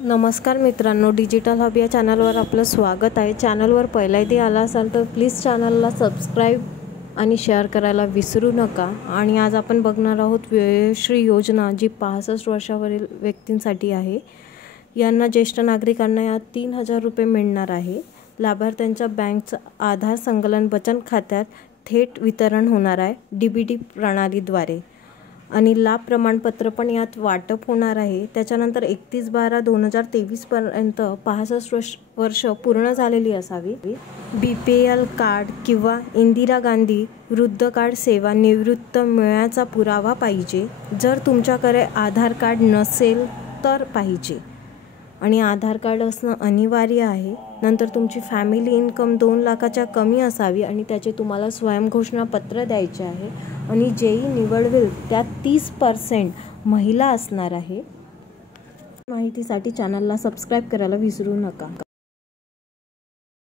नमस्कार मित्रांनो, digital hub या चॅनलवर आपलं स्वागत आहे। चॅनलवर पहिल्यांदा आला असाल तर प्लीज चॅनलला सबस्क्राईब आणि शेअर करायला विसरू नका। आणि आज आपण बघणार आहोत वयोश्री योजना, जी 65 वर्षावरील व्यक्तींसाठी आहे। यांना ज्येष्ठ नागरिकांना यात 3000 रुपये मिळणार आहे। लाभार्थ्यांच्या बँकचं आधार संकलन बचत खात्यात थेट वितरण होणार आहे डीबीटी प्रणालीद्वारे। आणि लाभ प्रमाणपत्र पण यात वाटप होणार आहे। त्याच्यानंतर 31/12/2023 पर्यंत 65 वर्ष पूर्ण झालेली असावी। BPL कार्ड किंवा इंदिरा गांधी वृद्ध कार्ड सेवा निवृत्त मिळण्याचा पुरावा पाहिजे। जर तुमच्याकडे आधार कार्ड नसेल तर पाहिजे आणि आधार कार्ड असणं अनिवार्य आहे। नंतर तुमची फॅमिली इन्कम 2 लाखाच्या कमी असावी आणि त्याचे तुम्हाला स्वयंघोषणा पत्र द्यायचे आहे। आणि जेही निवडवेल त्यात 30% महिला असणार आहे। माहितीसाठी चॅनलला सबस्क्राईब करायला विसरू नका।